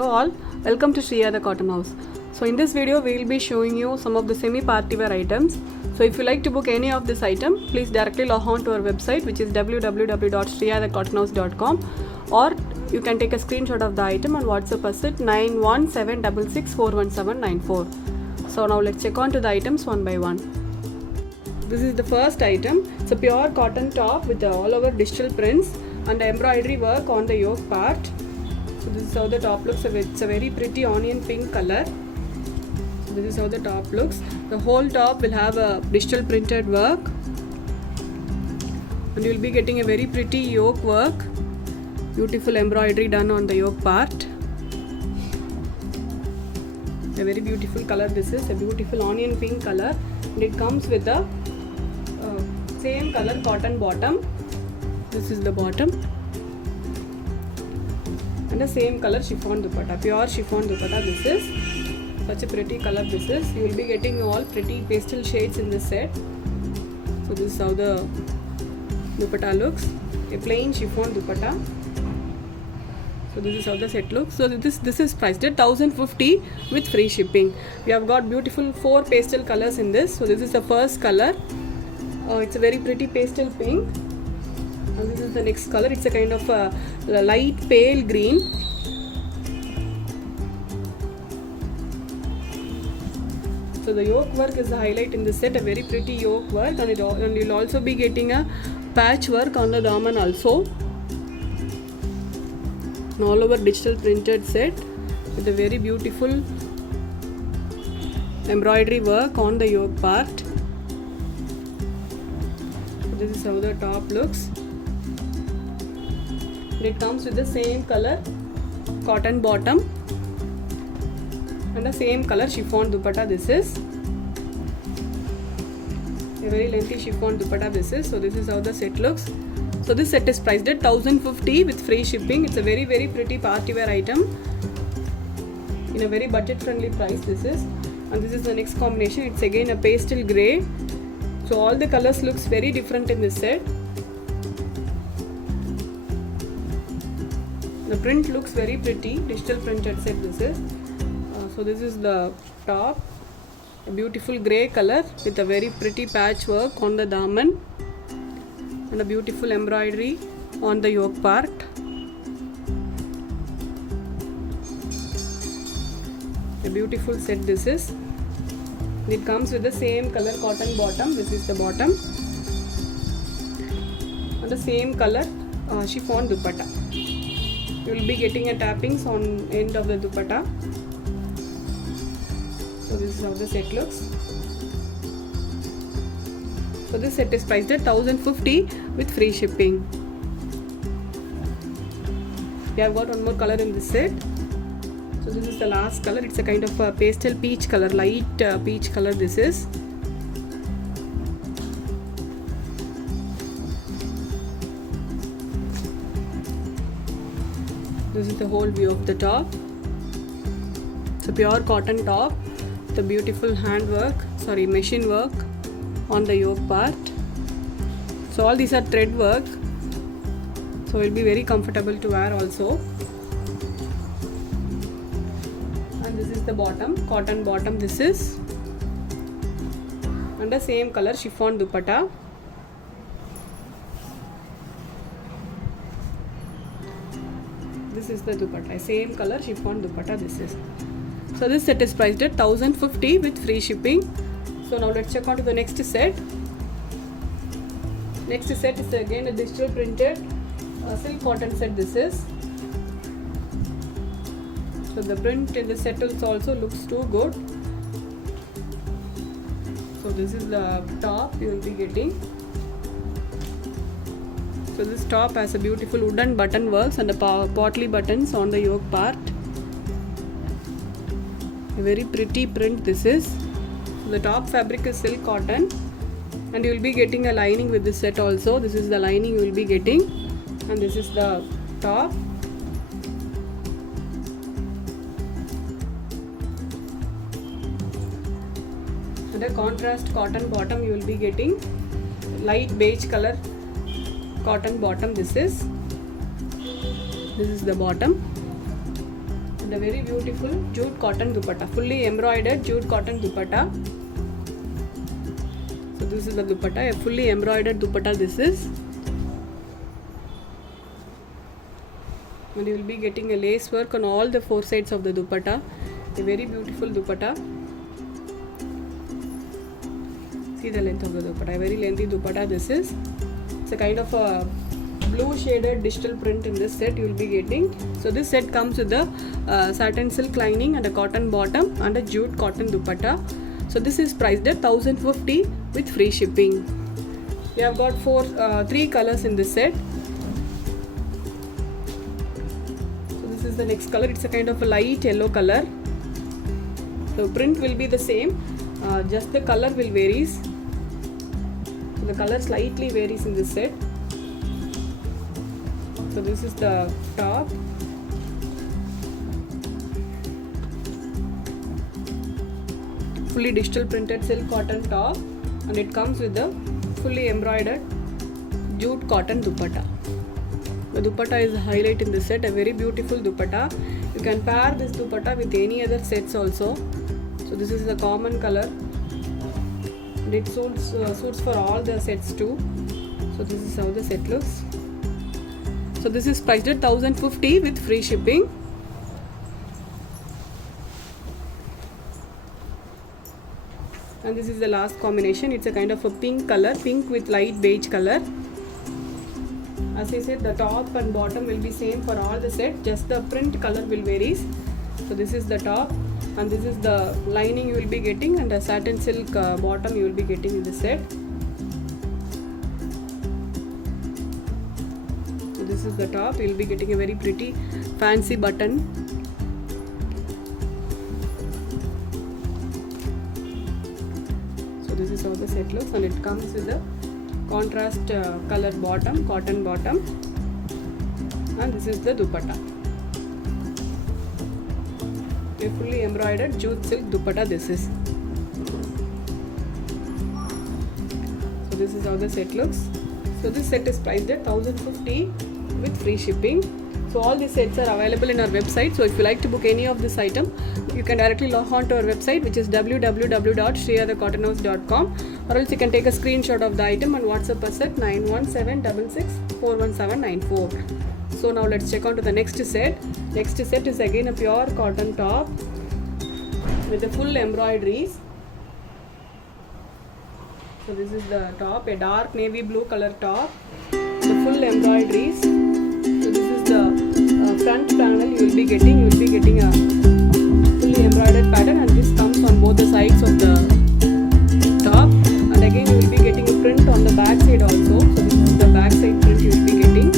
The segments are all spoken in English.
Hello all, welcome to Shriya the Cotton House. So in this video we will be showing you some of the semi party wear items. So if you like to book any of this item, please directly log on to our website, which is www.shriyadacottonhouse.com, or you can take a screenshot of the item and WhatsApp us at 9176641794. So now let's check on to the items one by one. This is the first item. It's a pure cotton top with all over digital prints and embroidery work on the yoke part. So this is how the top looks. It's a very pretty onion pink color. So this is how the top looks. The whole top will have a digital printed work, and you will be getting a very pretty yoke work. Beautiful embroidery done on the yoke part. A very beautiful color. This is a beautiful onion pink color, and it comes with the same color cotton bottom. This is the bottom, and the same color chiffon dupatta, pure chiffon dupatta. This is such a pretty color. This is, you will be getting all pretty pastel shades in this set. So this is how the dupatta looks, a plain chiffon dupatta. So this is how the set looks. So this is priced at 1050 with free shipping. We have got beautiful 4 pastel colors in this. So this is the first color. It's a very pretty pastel pink. And this is the next color. It's a kind of a light pale green. So the yoke work is the highlight in this set. A very pretty yoke work, and you'll also be getting a patch work on the daman also. An all over digital printed set with a very beautiful embroidery work on the yoke part. This is how the top looks. It comes with the same color cotton bottom and the same color chiffon dupatta. This is a very lengthy chiffon dupatta. This is, so this is how the set looks. So this set is priced at 1050 with free shipping. It's a very pretty party wear item in a very budget friendly price. This is, and this is the next combination. It's again a pastel grey. So all the colors looks very different in this set. The print looks very pretty, digital printed set. This is, so this is the top, a beautiful grey color with a very pretty patchwork on the daman and a beautiful embroidery on the yoke part. A beautiful set this is. It comes with the same color cotton bottom. This is the bottom, and the same color chiffon dupatta. You will be getting a tappings on end of the dupatta. So this is how the set looks. So this set is priced at 1050 with free shipping. We have got one more color in this set. So this is the last color. It's a kind of a pastel peach color, light peach color. This is. This is the whole view of the top. It's a pure cotton top. The beautiful machine work on the yoke part. So all these are thread work. So it will be very comfortable to wear also. And this is the bottom, cotton bottom. This is, and the same color chiffon dupatta. This is the dupatta, same color chiffon dupatta. This is. So this set is priced at 1050 with free shipping. So now let's check on to the next set. Next set is again a digital printed silk cotton set. This is. So the print in the set also looks too good. So this is the top you will be getting. So this top has a beautiful wooden button works and the potley buttons on the yoke part. A very pretty print this is. So the top fabric is silk cotton, and you will be getting a lining with this set also. This is the lining you will be getting, and this is the top. And a contrast cotton bottom you will be getting, light beige color cotton bottom. This is the bottom. and a very beautiful jute cotton dupatta, fully embroidered jute cotton dupatta. So this is the dupatta, a fully embroidered dupatta this is. And you will be getting a lace work on all the four sides of the dupatta, a very beautiful dupatta. See the length of the dupatta, a very lengthy dupatta this is. It's a kind of a blue shaded digital print in this set you will be getting. So this set comes with the satin silk lining and a cotton bottom and a jute cotton dupatta. So this is priced at 1050 with free shipping. We have got three colors in this set. So this is the next color. It's a kind of a light yellow color. The print will be the same, just the color will varies. So the color slightly varies in this set. So this is the top. Fully digital printed silk cotton top, and it comes with the fully embroidered jute cotton dupatta. The dupatta is the highlight in this set, a very beautiful dupatta. You can pair this dupatta with any other sets also. So this is the common color, and it suits for all the sets too. So this is how the set looks. So this is priced at 1050 with free shipping. And this is the last combination. It's a kind of a pink color, pink with light beige color. As I said, the top and bottom will be same for all the set, just the print color will vary. So this is the top, and this is the lining you will be getting, and a satin silk bottom you will be getting in the set. So this is the top. You will be getting a very pretty fancy button. So this is how the set looks, and it comes with a contrast color bottom, cotton bottom, and this is the dupatta, a fully embroidered jute silk dupatta this is. So this is how the set looks. So this set is priced at 1050 with free shipping. So all these sets are available in our website. So if you like to book any of this item, you can directly log on to our website, which is www.shriyadacottonhouse.com, or else you can take a screenshot of the item and WhatsApp us at 9176641794. So now let's check on to the next set. Next set is again a pure cotton top with the full embroideries. So this is the top, a dark navy blue color top, the full embroideries. So this is the front panel you will be getting. You will be getting a fully embroidered pattern, and this comes on both the sides of the top. And again you will be getting a print on the back side also. So this is the back side print you will be getting.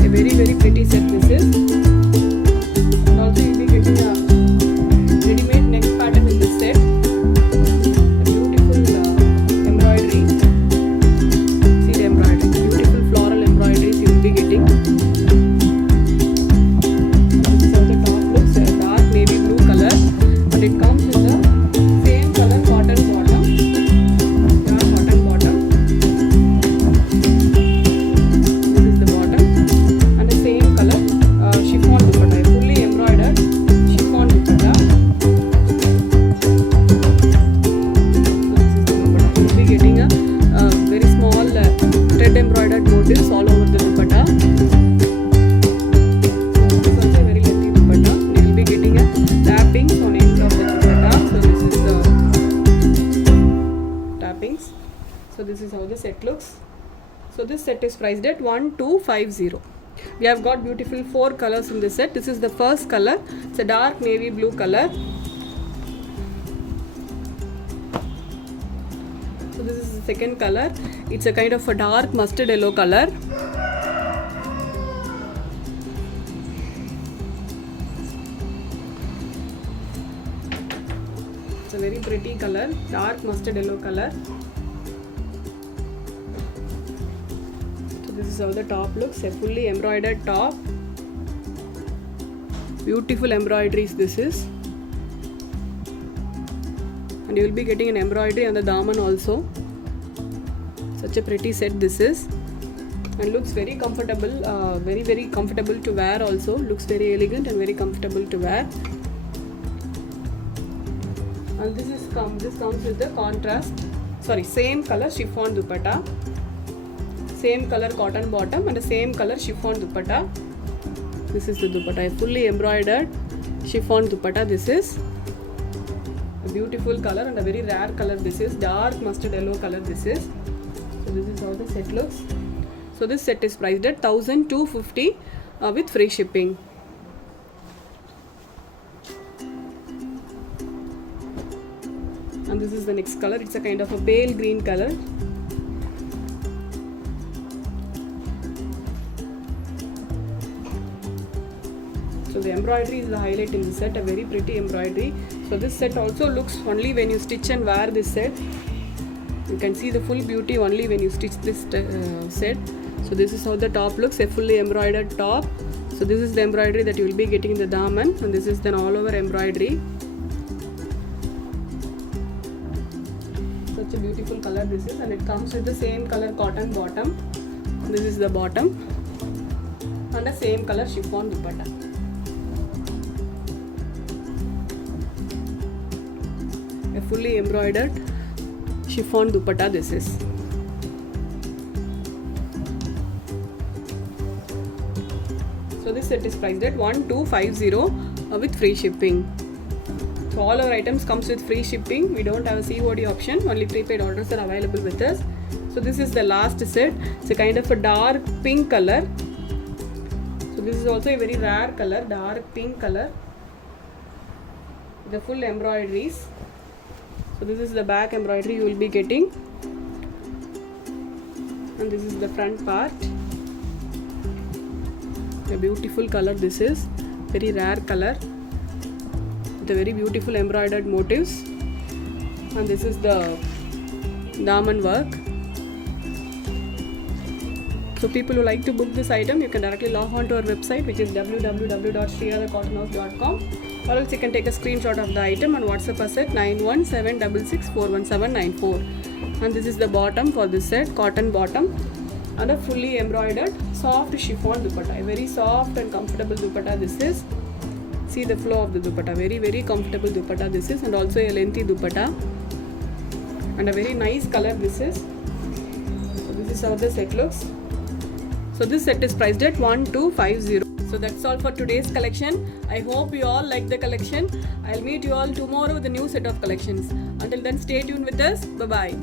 A very pretty set this is. And also you will be getting a ready-made neck pattern in this set. A beautiful embroidery. See the embroidery. Beautiful floral embroideries you will be getting. This is how the top looks. A dark navy blue color, and it comes with the same color cotton bottom. Dark cotton bottom. This is the bottom, and the same color chiffon dupatta, a fully embroidered chiffon dupatta. So this is the dupatta. You will be getting a very small thread embroidered motifs all over the dupatta. So this is also a very lengthy dupatta. You will be getting a tappings on end of the dupatta. So this is the tappings. So this is how the set looks. So this set is priced at 1250. We have got beautiful 4 colors in this set. This is the first color. It's a dark navy blue color. So this is the second color. It's a kind of a dark mustard yellow color. It's a very pretty color, dark mustard yellow color. So this is how the top looks, a fully embroidered top. Beautiful embroideries this is. And you will be getting an embroidery on the daman also. Such a pretty set this is. and looks very comfortable, very comfortable to wear also. Looks very elegant and very comfortable to wear. And this comes with the same color chiffon dupatta, same color cotton bottom and the same color chiffon dupatta. This is the dupatta, a fully embroidered chiffon dupatta. This is a beautiful color and a very rare color. This is dark mustard yellow color. This is. So this is how the set looks. So this set is priced at 1,250 with free shipping. And this is the next color. It's a kind of a pale green color. So the embroidery is the highlight in the set, a very pretty embroidery. So this set also looks only when you stitch and wear this set. You can see the full beauty only when you stitch this set. So this is how the top looks, a fully embroidered top. So this is the embroidery that you will be getting in the daman, and this is then all over embroidery. Such a beautiful color this is, and it comes with the same color cotton bottom. This is the bottom and the same color chiffon dupatta. A fully embroidered chiffon dupatta this is. So this set is priced at 1,250 with free shipping. So all our items comes with free shipping. We don't have a COD option, only prepaid orders are available with us. So this is the last set. It's a kind of a dark pink color. So this is also a very rare color, dark pink color. The full embroideries. So this is the back embroidery you will be getting, and this is the front part. A beautiful color this is, very rare color with a very beautiful embroidered motifs, and this is the daman work. So people who like to book this item, you can directly log on to our website, which is www.sriradhacottonhouse.com, or else you can take a screenshot of the item and WhatsApp us at 9176641794. And this is the bottom for this set, cotton bottom and a fully embroidered soft chiffon dupatta, a very soft and comfortable dupatta this is. See the flow of the dupatta, very comfortable dupatta this is, and also a lengthy dupatta and a very nice color this is. So this is how the set looks. So this set is priced at 1,250. So that's all for today's collection. I hope you all like the collection. I'll meet you all tomorrow with a new set of collections. Until then, stay tuned with us. Bye bye.